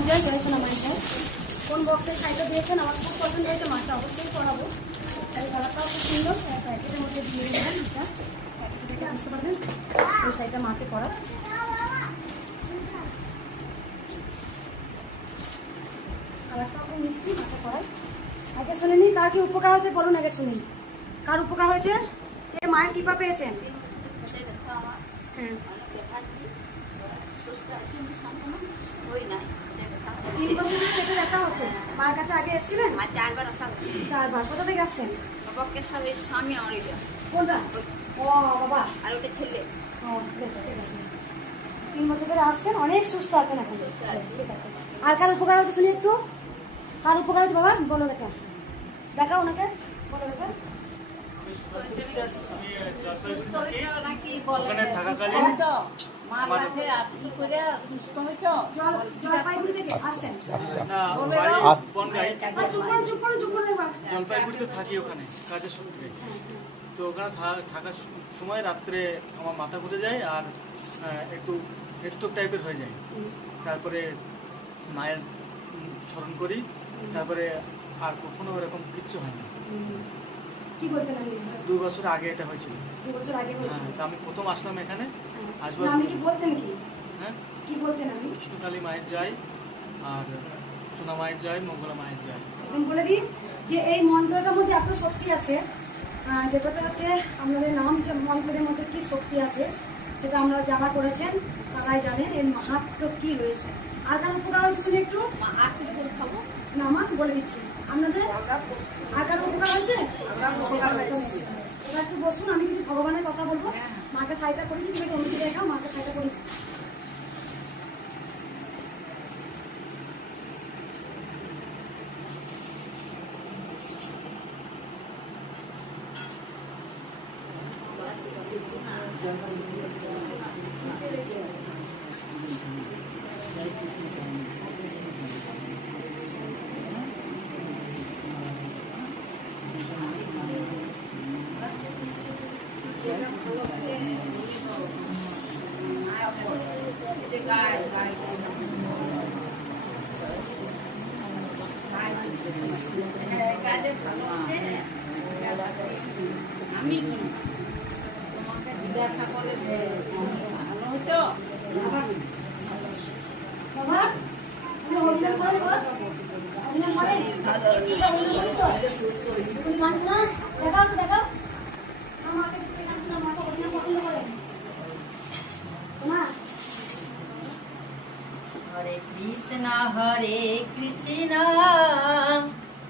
মায়ের জয়, জয় সোনা মায়ের জয়। কোন বক্সের শাড়িটা দিয়েছেন আমার খুব পছন্দ হয়েছে, মাকে অবশ্যই পরাবো। এই কালারটাও খুব সুন্দর, প্যাকেটের মধ্যে দিয়ে দিলাম এটা, প্যাকেট দেখে বুঝতে পারবেন। এই শাড়িটা মাকে পরাও। কালারটাও খুব মিষ্টি, মাকে পরাই। আগে শুনে নিই কার কি উপকার হয়েছে, বলুন আগে শুনি কার উপকার হয়েছে। এ মায়ের কৃপা পেয়েছেন। হ্যাঁ, 3 বছর ধরে পেটে ব্যথা হতো, মায়ের কাছে আগে এসেছিলেন? 4বার আসা হচ্ছে। 4বার। কোথা থেকে আসছেন? বকের সামনে স্বামী আমার এটা, কোনটা? ও বাবা, আর ওটা ছেলে। ও বেশ, ঠিক আছে। 3 বছর ধরে আসছেন, অনেক সুস্থ আছেন এখন। ঠিক আছে। আর কার উপকার হচ্ছে শুনি একটু, কার উপকার হচ্ছে বাবা বলো, দেখা দেখা ওনাকে বলো, দেখা। ওখানে থাকাকালীন জলপাইগুড়ি থেকে আসছেন? না, বাড়ি বনগাই, চুপ করে এবার। জলপাইগুড়িতে থাকি ওখানে কাজের সূত্রে। তো ওখানে থাকার সময় রাত্রে আমার মাথা ঘুরে যায় আর একটু স্ট্রোক টাইপের হয়ে যায়। তারপরে মায়ের স্মরণ করি, তারপরে আর কখনো এরকম কিচ্ছু হয় না। কি বলতেন আমি? 2 বছর আগে এটা হয়েছিল। 2 বছর আগে হয়েছিল। তা আমি প্রথম আসলাম এখানে আসবার। না, আমি কি বলতেন কি? হ্যাঁ, কি বলতেন আমি? কৃষ্ণকালী মায়ের জয়, আর সোনা মায়ের জয়, মঙ্গলা মায়ের জয়। এখন বলে দিই যে এই মন্ত্রটার মধ্যে এত শক্তি আছে, যেটাতে হচ্ছে আপনাদের নাম মন্ত্রের মধ্যে কি শক্তি আছে সেটা আমরা যারা করেছেন তারাই জানেন এর মাহাত্ম্য কি রয়েছে। আর কার উপকার হয়েছে শুনে একটু না মা বলে দিচ্ছি আপনাদের। আর কার উপকার হয়েছে? এবার একটু বসুন, আমি কিছু ভগবানের কথা বলবো। মাকে সাইটা করি, তুমি একটু অনুমতি দেখাও, মাকে সাইটা করি। আমি কি তোমাকে জিজ্ঞাসা করে ভালো হতো বাবা তুমি হরিনাম করে বাবা, হরিনাম করে হরিনাম করিস তো? তুমি মানুষ না, দেখাও তো দেখাও আমাকে, তুমি মানুষ না, মাকে হরিনাম পছন্দ করে মা। হরে কৃষ্ণ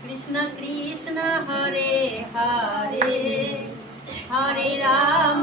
কৃষ্ণ কৃষ্ণ হরে হরে হরে রাম